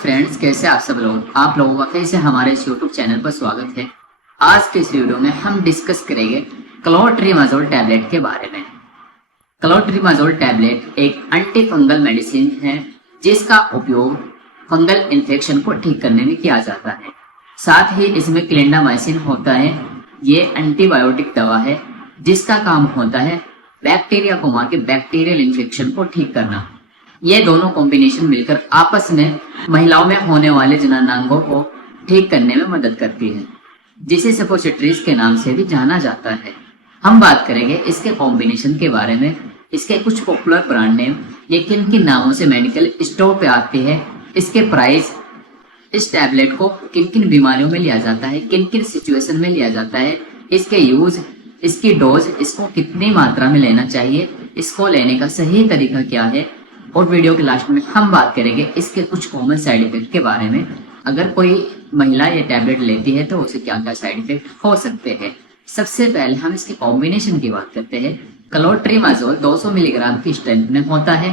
Friends, कैसे आप सब लोग। आप लोगों का फिर से हमारे इस यूट्यूब चैनल पर स्वागत है। आज के इस वीडियो में हम डिस्कस करेंगे क्लोट्रीमाजोल टैबलेट के बारे में। क्लोट्रीमाजोल टैबलेट एक एंटी फंगल मेडिसिन है जिसका उपयोग फंगल इन्फेक्शन को ठीक करने में किया जाता है। साथ ही इसमें क्लिंडामाइसिन होता है। ये एंटीबायोटिक दवा है जिसका काम होता है बैक्टीरिया को मार के बैक्टीरियल इन्फेक्शन को ठीक करना। ये दोनों कॉम्बिनेशन मिलकर आपस में महिलाओं में होने वाले जननांगों को ठीक करने में मदद करती है, जिसे सपोजिटरीज के नाम से भी जाना जाता है। हम बात करेंगे इसके कॉम्बिनेशन के बारे में, इसके कुछ पॉपुलर ब्रांड नेम, ये किन किन नामों से मेडिकल स्टोर पे आती है, इसके प्राइस, इस टैबलेट को किन किन बीमारियों में लिया जाता है, किन किन सिचुएशन में लिया जाता है, इसके यूज, इसकी डोज, इसको कितनी मात्रा में लेना चाहिए, इसको लेने का सही तरीका क्या है, और वीडियो के लास्ट में हम बात करेंगे इसके कुछ कॉमन साइड इफेक्ट के बारे में। अगर कोई महिला ये टैबलेट लेती है तो उसे क्या क्या साइड इफेक्ट हो सकते हैं। सबसे पहले हम इसके कॉम्बिनेशन की बात करते हैं। क्लोट्रीमाजोल 200 मिलीग्राम की स्ट्रेंथ में होता है,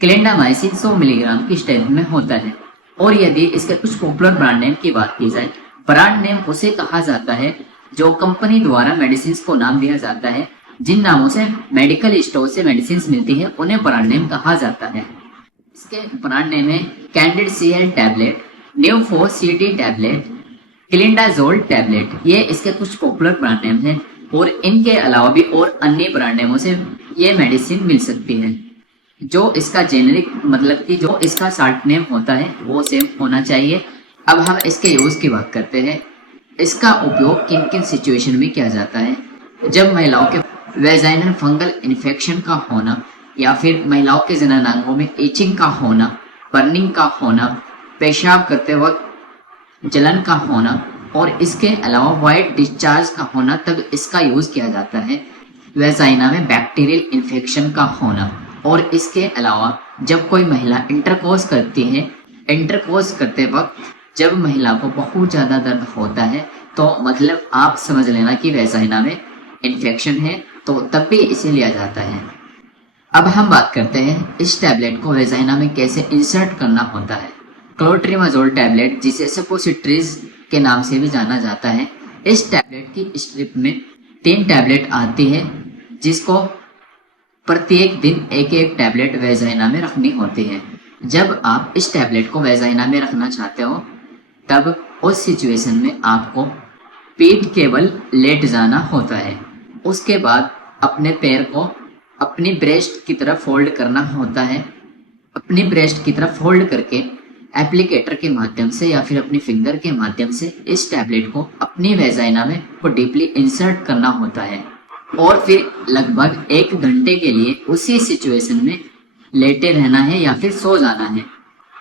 क्लिंडामाइसिन 100 मिलीग्राम की स्ट्रेंथ में होता है। और यदि इसके कुछ पॉपुलर ब्रांड नेम की बात की जाए, ब्रांड नेम उसे कहा जाता है जो कंपनी द्वारा मेडिसिन को नाम दिया जाता है। जिन नामों से मेडिकल स्टोर से मेडिसिन मिलती है उन्हें ब्रांड नेम कहा जाता है। इसके ब्रांड नेम है कैंडिड सीएल टैबलेट, न्यूफो सीटी टैबलेट, क्लिंडाजोल टैबलेट। ये इसके कुछ पॉपुलर ब्रांड नेम हैं और इनके अलावा भी और अन्य ब्रांड नेमों से ये मेडिसिन मिल सकती है। जो इसका जेनेरिक मतलब कि जो इसका शॉर्ट नेम होता है वो सेम होना चाहिए। अब हम इसके यूज की बात करते हैं। इसका उपयोग किन किन सिचुएशन में किया जाता है। जब महिलाओं के वेजाइनल फंगल इन्फेक्शन का होना, या फिर महिलाओं के जननांगों में इचिंग का होना, बर्निंग का होना, पेशाब करते वक्त जलन का होना और इसके अलावा वाइट डिस्चार्ज का होना, तब इसका यूज किया जाता है। वेजाइना में बैक्टीरियल इन्फेक्शन का होना, और इसके अलावा जब कोई महिला इंटरकोर्स करती है, इंटरकोर्स करते वक्त जब महिला को बहुत ज्यादा दर्द होता है तो मतलब आप समझ लेना कि वेजाइना में इन्फेक्शन है, तो तब भी इसे लिया जाता है। अब हम बात करते हैं इस टैबलेट को वेजाइना में कैसे इंसर्ट करना होता है। क्लोट्रीमाजोल टैबलेट, जिसे सपोजिटरीज के नाम से भी जाना जाता है, इस टैबलेट की स्ट्रिप में 3 टैबलेट आती है, जिसको प्रत्येक दिन एक एक टैबलेट वेजाइना में रखनी होती है। जब आप इस टैबलेट को वेजाइना में रखना चाहते हो तब उस सिचुएशन में आपको पीठ केवल लेट जाना होता है। उसके बाद अपने पैर को अपनी ब्रेस्ट की तरफ फोल्ड करना होता है। अपनी ब्रेस्ट की तरफ फोल्ड करके एप्लीकेटर के माध्यम से या फिर अपनी फिंगर के माध्यम से इस टैबलेट को अपनी वेजाइना में को डीपली इंसर्ट करना होता है और फिर लगभग 1 घंटे के लिए उसी सिचुएशन में लेटे रहना है या फिर सो जाना है।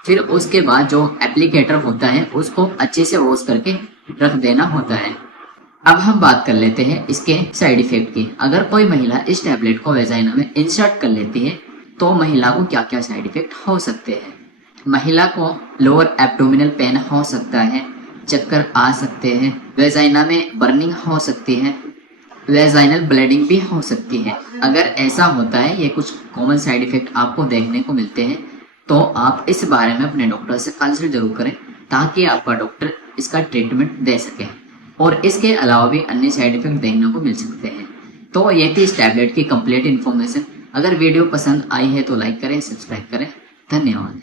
फिर उसके बाद जो एप्लीकेटर होता है उसको अच्छे से वॉश करके रख देना होता है। अब हम बात कर लेते हैं इसके साइड इफेक्ट की। अगर कोई महिला इस टैबलेट को वेजाइना में इंसर्ट कर लेती है तो महिला को क्या क्या साइड इफेक्ट हो सकते हैं। महिला को लोअर एब्डोमिनल पेन हो सकता है, चक्कर आ सकते हैं, वेजाइना में बर्निंग हो सकती है, वेजाइनल ब्लीडिंग भी हो सकती है। अगर ऐसा होता है, ये कुछ कॉमन साइड इफेक्ट आपको देखने को मिलते हैं, तो आप इस बारे में अपने डॉक्टर से कंसल्ट जरूर करें ताकि आपका डॉक्टर इसका ट्रीटमेंट दे सके। और इसके अलावा भी अन्य साइड इफेक्ट देखने को मिल सकते हैं। तो ये थी इस टैबलेट की कंप्लीट इन्फॉर्मेशन। अगर वीडियो पसंद आई है तो लाइक करें, सब्सक्राइब करें। धन्यवाद।